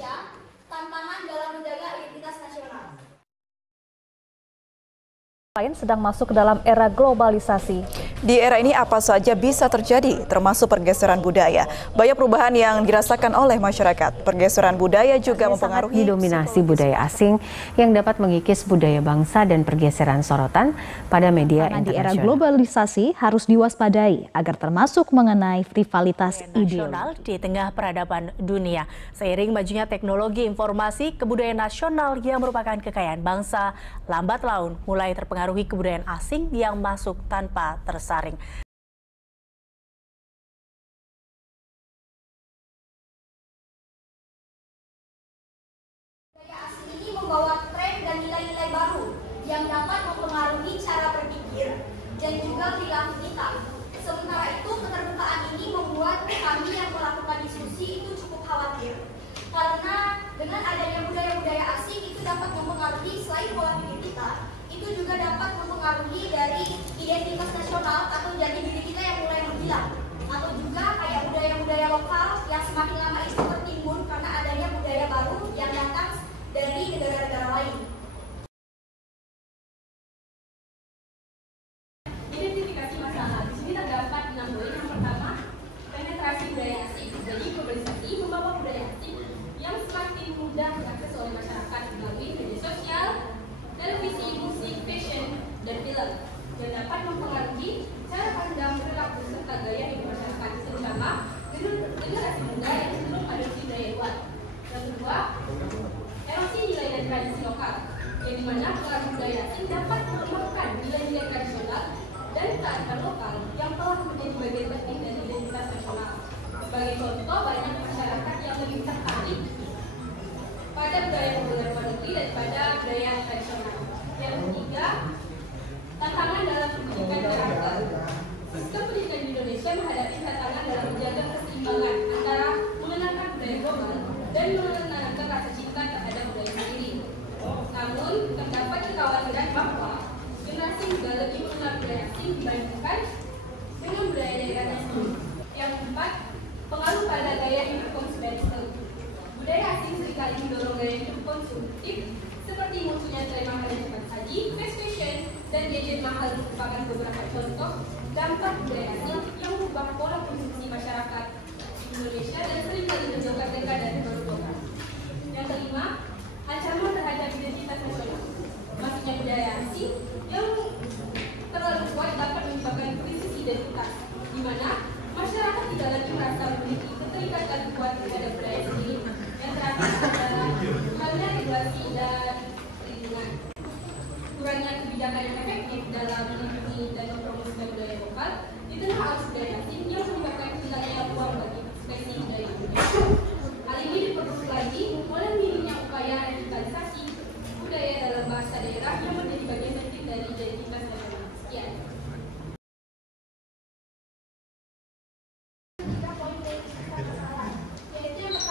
Indonesia, tantangan dalam menjaga identitas nasional. Lain sedang masuk ke dalam era globalisasi. Di era ini apa saja bisa terjadi, termasuk pergeseran budaya. Banyak perubahan yang dirasakan oleh masyarakat. Pergeseran budaya juga mempengaruhi didominasi budaya asing yang dapat mengikis budaya bangsa dan pergeseran sorotan pada media internasional. Di era globalisasi harus diwaspadai agar termasuk mengenai rivalitas nasional di tengah peradaban dunia. Seiring majunya teknologi informasi, kebudayaan nasional yang merupakan kekayaan bangsa lambat laun mulai terpengaruhi kebudayaan asing yang masuk tanpa tersaring. Budaya asing ini membawa tren dan nilai-nilai baru yang dapat mempengaruhi cara berpikir dan juga perilaku kita. Sementara itu, keterbukaan ini membuat kami yang melakukan diskusi itu cukup khawatir. Karena dengan adanya budaya-budaya asing itu dapat mempengaruhi selain pola pikir kita, itu juga dapat mempengaruhi dari identitas nasional atau jati diri kita yang mulai menghilang. Atau juga kayak budaya-budaya lokal yang semakin lama itu tertimbun karena adanya budaya baru yang datang dari negara-negara lain. Identifikasi masalah. Di sini terdapat 6 poin. Yang pertama, penetrasi budaya asing. Jadi globalisasi membawa budaya asing yang semakin mudah diakses oleh masyarakat melalui media sosial, televisi, musik, fashion, dan film, yang dapat mempengaruhi cara pandang, perilaku, serta gaya hidup masyarakat, terutama generasi muda yang belum adopsi budaya luar. Yang kedua, erosi nilai dan tradisi lokal, yang dimana pengaruh budaya asing dapat melemahkan nilai-nilai tradisional dan kearifan lokal yang telah menjadi bagian penting dari identitas nasional. Sebagai contoh, banyak masyarakat yang lebih tertarik pada budaya populer luar negeri daripada budaya tradisional. Yang ketiga, tantangan dalam pendidikan karakter. Sistem pendidikan di Indonesia menghadapi tantangan dalam menjaga keseimbangan antara mengenalkan budaya global dan menanamkan rasa cinta terhadap budaya sendiri. Namun, terdapat kekhawatiran bahwa generasi muda lebih mengenal budaya asing dibandingkan dengan budaya daerahnya sendiri. Yang keempat, pengaruh pada gaya hidup konsumerisme. Budaya asing seringkali mendorong gaya hidup konsumtif seperti munculnya tren mahal dan cepat saji, fast fashion, dan gadget mahal merupakan beberapa contoh dampak budaya asing yang mengubah pola konsumsi masyarakat Indonesia dan seringkali menjauhkan mereka dari produk lokal. Yang kelima, ancaman terhadap identitas nasional. Masuknya budaya asing yang terlalu kuat dapat menyebabkan krisis identitas, di mana masyarakat tidak lagi merasa memiliki keterikatan kuat terhadap budaya sendiri. Yang terakhir adalah kurangnya regulasi dan perlindungan. Kurangnya kebijakan yang efektif dalam melindungi dan mempromosikan budaya lokal di tengah arus budaya asing yang menyebabkan hilangnya ruang bagi ekspresi budaya Indonesia. Hal ini diperlukan lagi oleh minimnya upaya revitalisasi budaya dalam bahasa daerah yang menjadi bagian penting dari identitas nasional. Sekian. Yaitu yang pertama,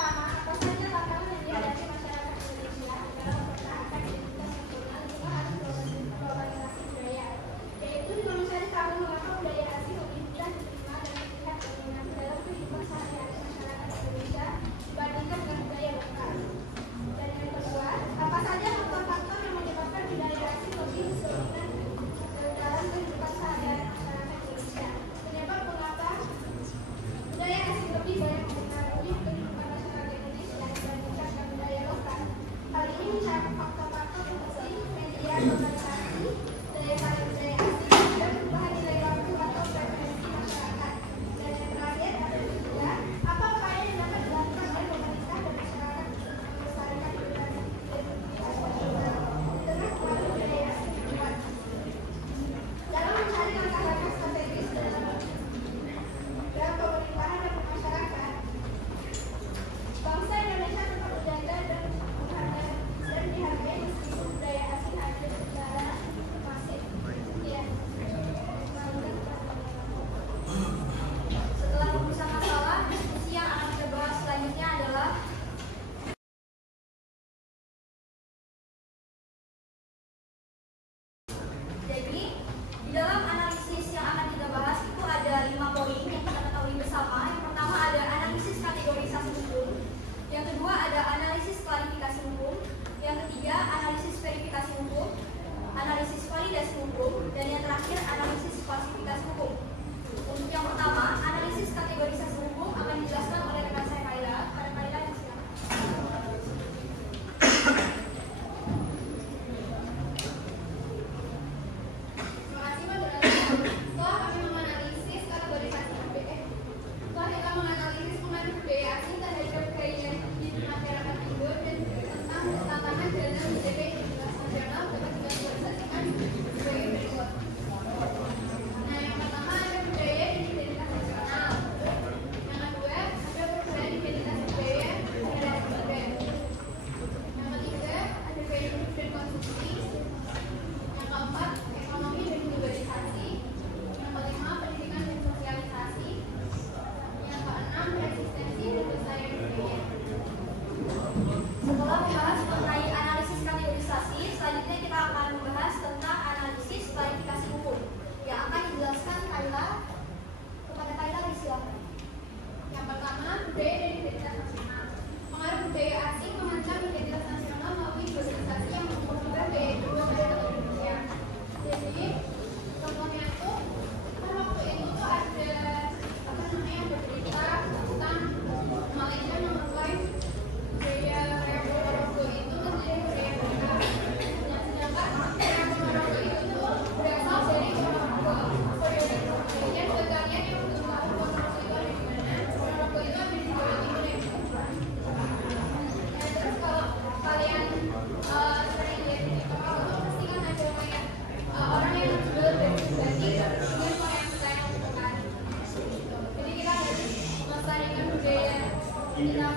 kita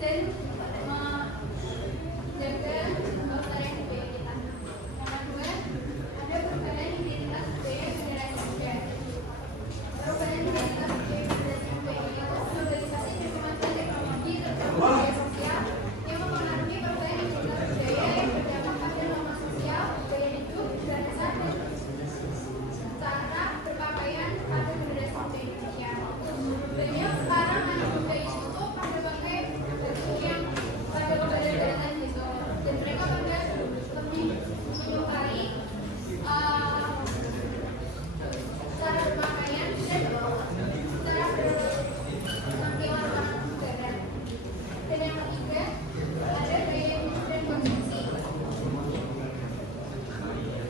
dan menjaga kelestarian budaya kita. Yang kedua, ada perubahan identitas budaya generasi muda. Perubahan identitas budaya generasi muda ini globalisasi dan kemajuan teknologi serta budaya sosial yang mempengaruhi perubahan identitas budaya yang berdampak pada norma sosial, gaya hidup, bahasa, dan cara berpakaian pada generasi muda Indonesia. Banyak sekarang anak muda itu pakai baju yang pada model-modelan gitu, dan mereka pada lebih menyukai cara berpakaian dan cara berpenampilan anak muda. Dan yang ketiga ada gaya hidup dan konsumsi.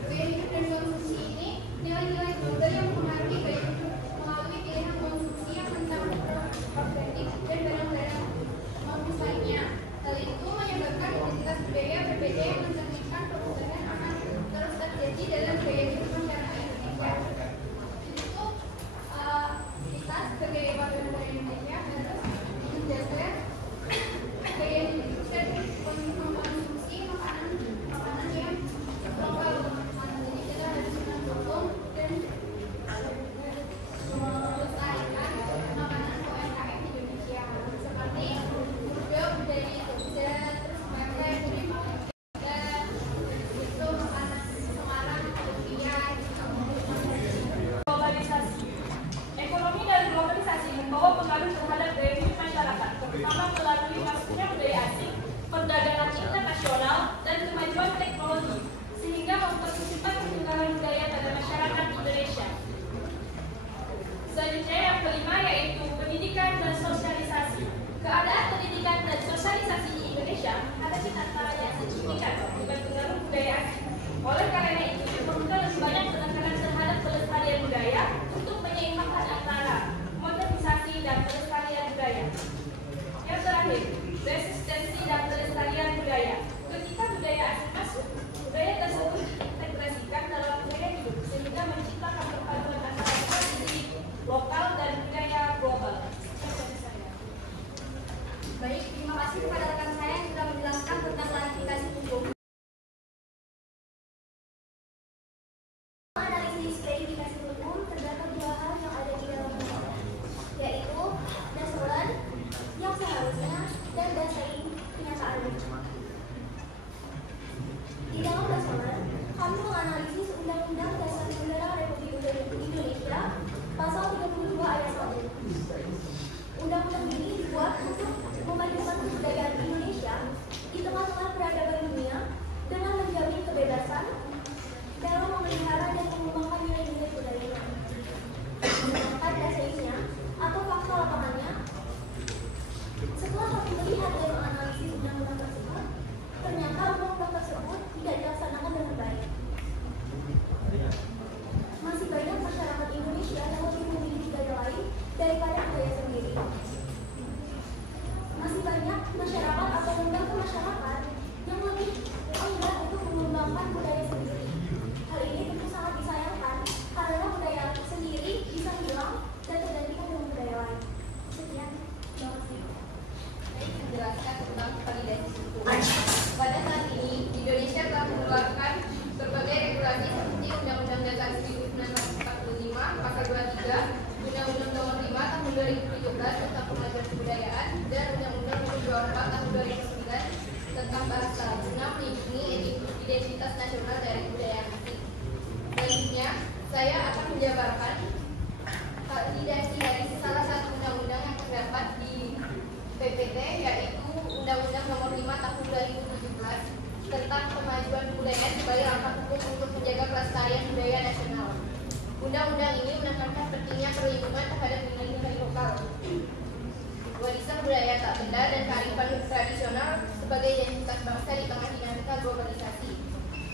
Gaya hidup dan konsumsi ini nilai-nilai global yang mempengaruhi gaya hidup melalui pilihan konsumsi yang tentang organik dan barang-barang bagus lainnya. Hal itu menyebabkan identitas budaya berbeda yang mencerminkan perubahan akan terus terjadi dalam gaya hidup masyarakat Indonesia. Itu kita sebagai warga negara Indonesia harus menjaga gaya hidup dan mengkonsumsi makanan yang lokal. Jadi kita harus mendukung dan melestarikan makanan UMKM Indonesia seperti gudeg dari Jogja, terus pempek dari Malaysia, itu makanan Semarang, Rupiah. Globalisasi. Ekonomi dan globalisasi membawa pengaruh terhadap gaya hidup masyarakat, terutama melalui masuknya budaya asing, perdagangan internasional, dan kemajuan teknologi, sehingga mempercepat penyebaran budaya pada masyarakat Indonesia. Selanjutnya yang kelima yaitu pendidikan dan sosialisasi. Keadaan pendidikan dan sosialisasi di Indonesia ada di antaranya signifikan dengan pengaruh budaya asing. Oleh karena itu, diperlukan lebih banyak penekanan terhadap pelestarian budaya untuk menyeimbangkan antara modernisasi dan pelestarian budaya. Yang terakhir, resistensi dan pelestarian budaya. Ketika budaya asing masuk, budaya tersebut diintegrasikan dalam budaya hidup sehingga menciptakan perpaduan antara tradisi lokal dan budaya global. Baik, terima kasih kepada rekan saya yang sudah menjelaskan tentang klarifikasi hukum. Analisis klarifikasi hukum terdapat dua hal yang ada di dalam hukum, yaitu dasar yang seharusnya dan dasar kenyataan. Di dalam dasar, kami menganalisis Undang-Undang Dasar Negara Republik Indonesia Pasal 32 Ayat 1. Undang-undang ini dibuat untuk memajukan kebudayaan Indonesia di tengah-tengah peradaban dunia dengan menjamin kebebasan dalam memelihara dan mengembangkan nilai-nilai budaya. Sedangkan dasarnya atau fakta lapangannya, setelah kami melihat dan menganalisis undang-undang tersebut, ternyata undang-undang tersebut tidak dilaksanakan dengan baik. Masih banyak masyarakat Indonesia yang lebih memilih budaya lain daripada budaya sendiri. Masih banyak masyarakat atau lembaga masyarakat yang lebih enggan untuk mengembangkan budaya sendiri. Hal ini tentu sangat disayangkan karena budaya sendiri bisa hilang dan tergantikan dengan budaya lain. Sekian, terima kasih. Saya menjelaskan tentang validasi hukum. Pada saat ini, Indonesia telah mengeluarkan berbagai regulasi seperti Undang-Undang Dasar 1945, Pasal 23, Undang-Undang Nomor 5 Tahun 2017 tentang Pemajuan Kebudayaan, dan Undang-Undang Nomor 24 Tahun 2009 tentang Bahasa guna melindungi identitas nasional dari budaya asing. Selanjutnya, saya akan menjabarkan validasi dari salah satu undang-undang yang terdapat di PPT, yaitu Undang-Undang Nomor 5 Tahun 2017 tentang Pemajuan Kebudayaan sebagai langkah hukum untuk menjaga kelestarian budaya nasional. Undang-undang ini menekankan pentingnya perlindungan terhadap nilai-nilai lokal, warisan budaya tak benda, dan kearifan tradisional sebagai identitas bangsa di tengah dinamika globalisasi.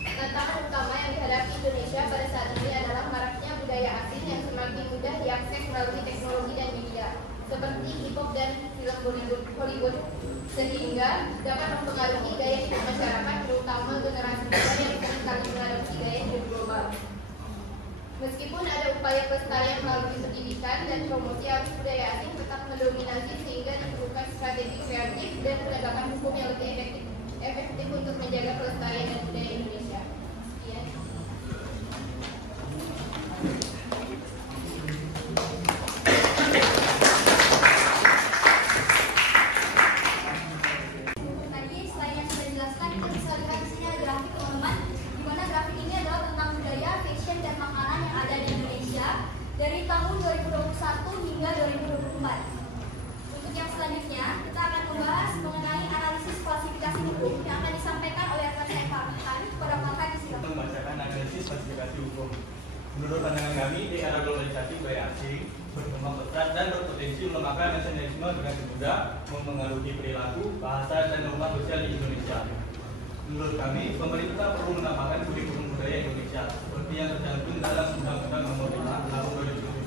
Tantangan utama yang dihadapi Indonesia pada saat ini adalah maraknya budaya asing yang semakin mudah diakses melalui teknologi dan media, seperti hip-hop dan film Hollywood, sehingga dapat mempengaruhi gaya hidup masyarakat, terutama generasi muda yang seringkali mengadopsi gaya hidup global. Meskipun ada upaya pelestarian melalui pendidikan dan promosi, arus budaya asing tetap mendominasi sehingga diperlukan strategi kreatif, dan penegakan hukum yang lebih efektif untuk menjaga kelestarian dan budaya Indonesia. Sekian. Tadi selain yang sudah dijelaskan, kita bisa lihat di sini ada grafik teman-teman, di mana grafik ini adalah tentang budaya, fashion, dan makanan yang ada di Indonesia dari tahun 2021 hingga 2024. Untuk yang selanjutnya, kita akan membahas mengenai analisis klasifikasi hukum yang akan disampaikan oleh rekan saya Farhan kepada Farhan di sini. Membacakan analisis klasifikasi hukum. Menurut pandangan kami, di era globalisasi budaya asing berkembang pesat dan berpotensi melemahkan nasionalisme dengan mudah mempengaruhi perilaku, bahasa, dan norma sosial di Indonesia. Menurut kami, pemerintah perlu menambahkan kurikulum budaya Indonesia seperti yang tercantum dalam Undang-Undang Nomor 5 Tahun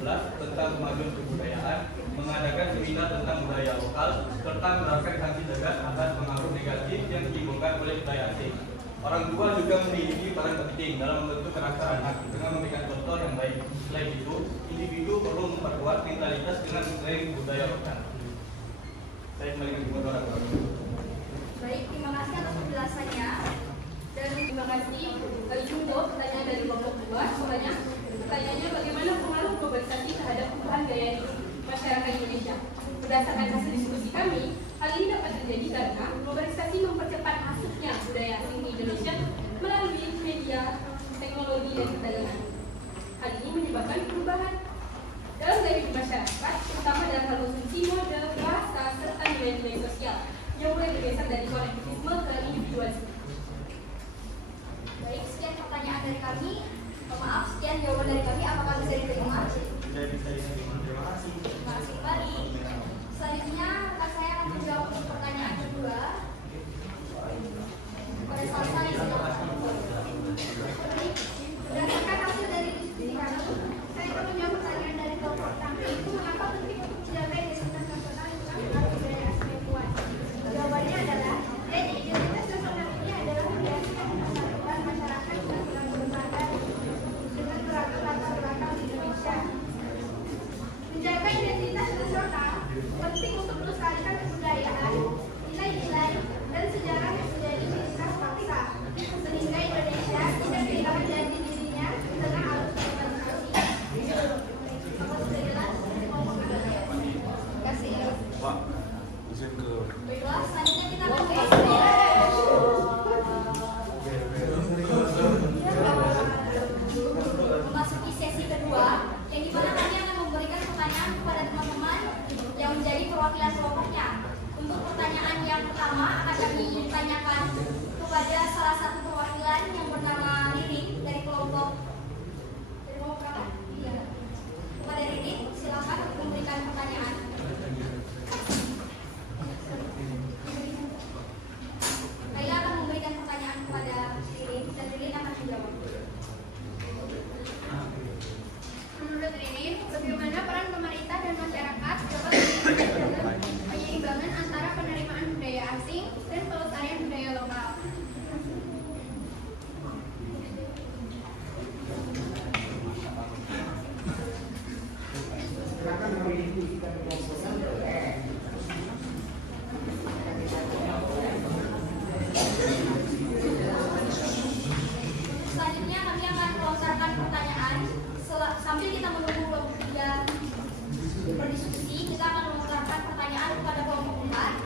2017 tentang kemajuan kebudayaan, mengadakan seminar tentang budaya lokal, serta menerapkan sanksi tegas atas pengaruh negatif yang ditimbulkan oleh budaya asing. Orang tua juga memiliki peran penting dalam membentuk karakter anak dengan memberikan contoh yang baik. Selain itu, individu perlu memperkuat mentalitas dengan mengklaim budaya lokal. Saya kembalikan ke orang tua. Baik, terima kasih atas penjelasannya. Dan terima kasih untuk pertanyaan dari kelompok 2. Soalnya pertanyaannya bagaimana pengaruh globalisasi terhadap perubahan gaya hidup masyarakat Indonesia. Berdasarkan hasil diskusi kami, hal ini dapat terjadi karena globalisasi mempercepat masuknya budaya asing di Indonesia melalui media, teknologi, dan perdagangan. Hal ini menyebabkan perubahan dalam gaya hidup masyarakat, terutama dalam hal konsumsi, mode, bahasa, serta nilai-nilai sosial yang mulai bergeser dari kolektivisme ke individualisme. Baik, sekian pertanyaan dari kami. Maaf, sekian jawaban dari kami. Apakah bisa diterima? Saya bisa diterima. Terima kasih. Terima kasih kembali. Selanjutnya, rekan saya akan menjawab untuk pertanyaan kedua. Pada Salsa, silakan. Berdasarkan hasil dari diskusi kami, saya akan menjawab pertanyaan dari kelompok pertama, itu mengapa penting untuk menjaga identitas nasional dengan pengaruh budaya asing yang kuat. Jawabannya adalah, identitas nasional ini adalah berdasarkan persatuan masyarakat dengan beragam latar belakang di Indonesia. Menjaga identitas nasional penting untuk melestarikan kebudayaan, nilai-nilai, dan sejarah yang menjadi ciri khas bangsa, sehingga Indonesia tidak kehilangan jati dirinya di tengah arus globalisasi. Pak, izin ke. Baiklah, selanjutnya kita akan memasuki sesi kedua, yang dimana kami akan memberikan pertanyaan kepada teman-teman yang menjadi perwakilan kelompoknya. Untuk pertanyaan yang pertama akan kami tanyakan kepada salah satu perwakilan yang bernama Ririn dari kelompok berapa? Iya. Kepada Ririn, silakan untuk memberikan pertanyaan. Saya akan memberikan pertanyaan kepada Ririn dan Ririn akan menjawab. Menurut Ririn, bagaimana peran pemerintah dan masyarakat dapat menjadi dalam penyeimbangan antara penerimaan budaya asing dan pelestarian budaya lokal? Selanjutnya kami akan melontarkan pertanyaan. Sambil kita menunggu kelompok 3 berdiskusi, kita akan melontarkan pertanyaan kepada kelompok 4.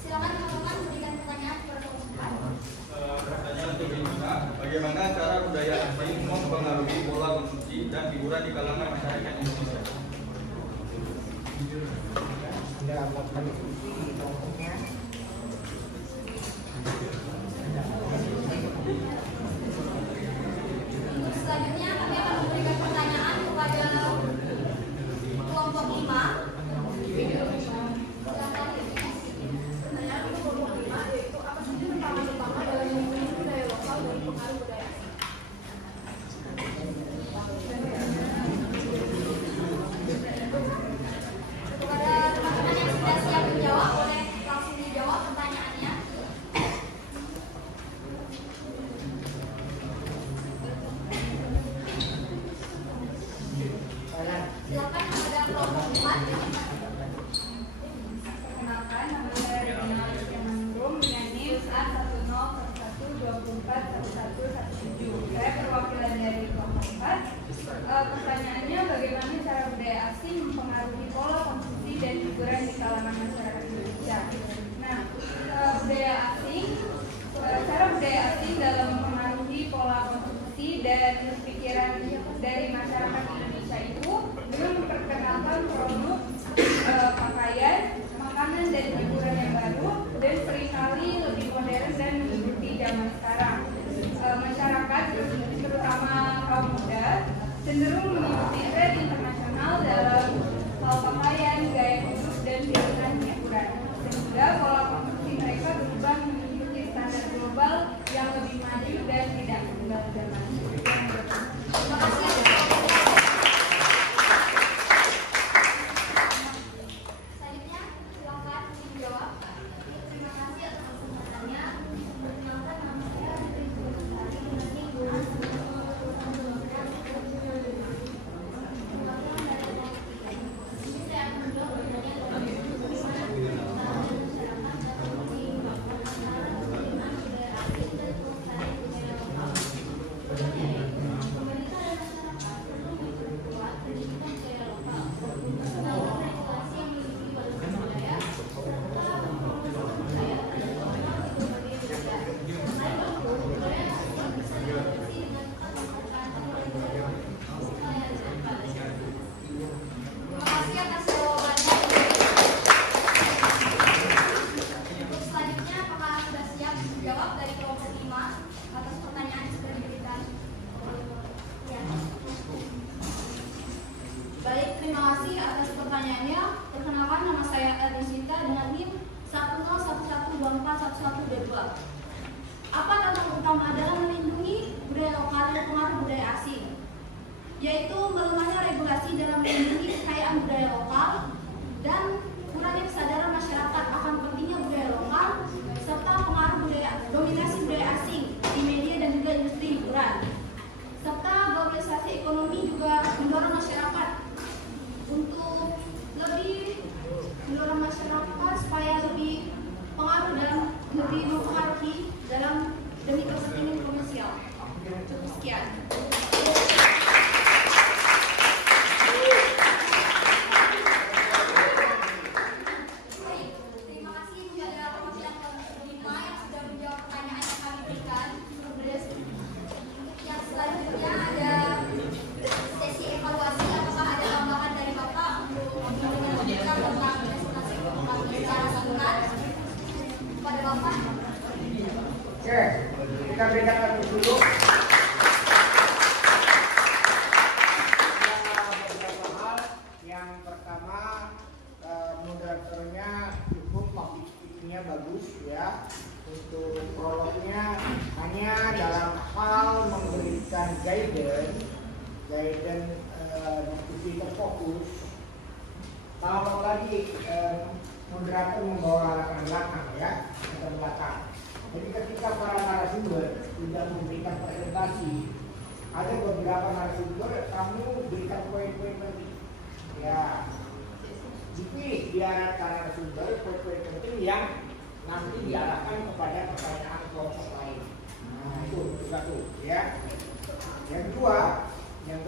Silakan teman-teman berikan pertanyaan kepada kelompok 4. Pertanyaan untuk Indonesia, bagaimana cara budaya asing mempengaruhi pola konsumsi dan hiburan di kalangan masyarakat Indonesia? Selanjutnya kami akan memberikan pertanyaan kepada kelompok 5. Pertanyaan untuk kelompok 5 yaitu apa saja tantangan utama dalam memiliki budaya lokal dari pengaruh budaya asing? Kepada teman-teman yang sudah siap menjawab, boleh langsung dijawab. pakaian, makanan dan hiburan yang baru, dan seringkali lebih modern dan mengikuti zaman sekarang. Masyarakat, terutama kaum muda, cenderung mengikuti tren internasional dalam hal pakaian, gaya hidup, dan pilihan hiburan. Sehingga pola konsumsi mereka berubah mengikuti standar global yang lebih maju dan tidak ketinggalan zaman. Terima kasih. Selanjutnya, silakan dijawab. Terima kasih atas kesempatannya. Perkenalkan, nama saya Fitri Purwosari dari Guru. Terima kasih atas jawabannya. Untuk selanjutnya, apakah sudah siap menjawab dari kelompok 5 atas pertanyaan yang sudah diberikan? Ya. Baik, terima kasih atas pertanyaannya. Perkenalkan, nama saya Ernestita dengan NIM 10111241122. Apa tantangan utama dalam melindungi budaya lokal dan pengaruh budaya asing? Yaitu melemahnya regulasi dalam melindungi kekayaan budaya lokal dan kurangnya kesadaran masyarakat akan pentingnya budaya lokal serta pengaruh dominasi budaya asing di media dan juga industri hiburan. Serta globalisasi ekonomi juga mendorong masyarakat untuk lebih mendorong masyarakat supaya lebih pengaruh dan lebih mempengaruhi dalam demi kepentingan komersial. Cukup sekian. Terima kasih kepada perwakilan kelompok 5 yang sudah menjawab pertanyaan yang kami berikan. Yang selanjutnya ada sesi evaluasi. Apakah ada tambahan dari Bapak untuk menyampaikan tentang presentasi kami secara singkat kepada Bapak? Oke, kita berikan waktu dulu. Beberapa hal. Yang pertama, moderatornya cukup, public speaking-nya bagus ya. Untuk prolognya hanya dalam hal memberikan guidance diskusi terfokus. Kalau tadi moderator membawa latar belakang ya, latar belakang. Jadi ketika para narasumber sudah memberikan presentasi, ada beberapa narasumber kamu berikan poin-poin penting. Ya, dipilih di antara narasumber poin-poin penting yang nanti diarahkan kepada pertanyaan kelompok lain. Nah, itu satu ya. Yang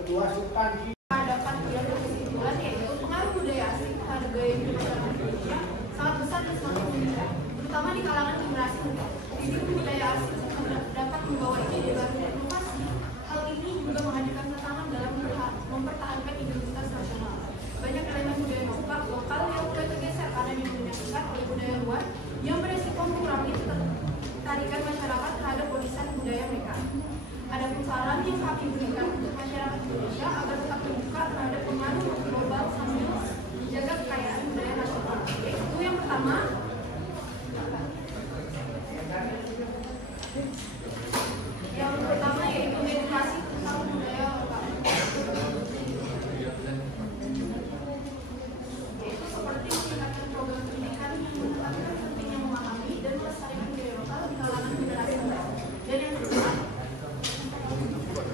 kedua substansi dapat diambil kesimpulan yaitu pengaruh budaya asing terhadap gaya hidup masyarakat Indonesia sangat besar dan semakin meningkat, terutama di kalangan generasi muda. Meskipun budaya asing dapat membawa ide baru dan inovasi, hal ini juga menghadirkan tantangan dalam mempertahankan identitas nasional. Banyak elemen budaya lokal yang mulai tergeser karena didominasikan oleh budaya luar yang beresiko mengurangi ketertarikan masyarakat terhadap warisan budaya mereka. Adapun saran yang kami berikan untuk masyarakat Indonesia agar tetap terbuka terhadap pengaruh global sambil menjaga kekayaan budaya nasional. Yaitu yang pertama, yaitu edukasi tentang budaya lokal. Yaitu seperti meningkatkan program pendidikan yang menekankan pentingnya memahami dan melestarikan budaya lokal di kalangan generasi muda. Dan yang kedua,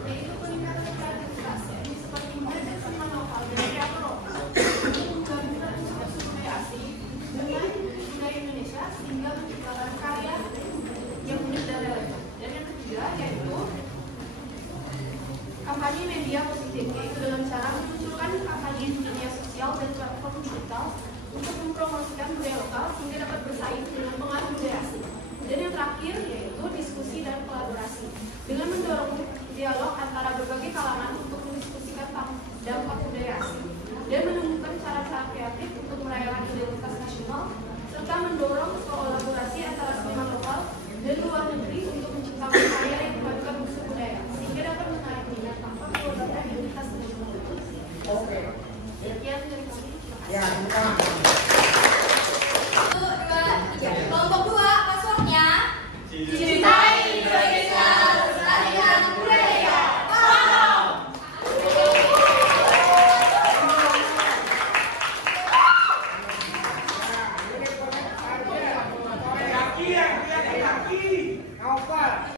yaitu peningkatan kreativitas, seperti mengajar seniman lokal dan kreator lokal untuk menggabungkan unsur budaya asing dengan budaya Indonesia sehingga menciptakan karya yang unik dan relevan. Dan yang ketiga yaitu kampanye media positif, yaitu dengan cara memunculkan kampanye di media sosial dan platform digital untuk mempromosikan budaya lokal sehingga dapat bersaing dengan pengaruh budaya asing. Dan yang terakhir yaitu diskusi dan kolaborasi dengan mendorong dialog antara berbagai kalangan untuk mendiskusikan dampak budaya asing dan menemukan cara-cara kreatif untuk merayakan Zaki, Naufal.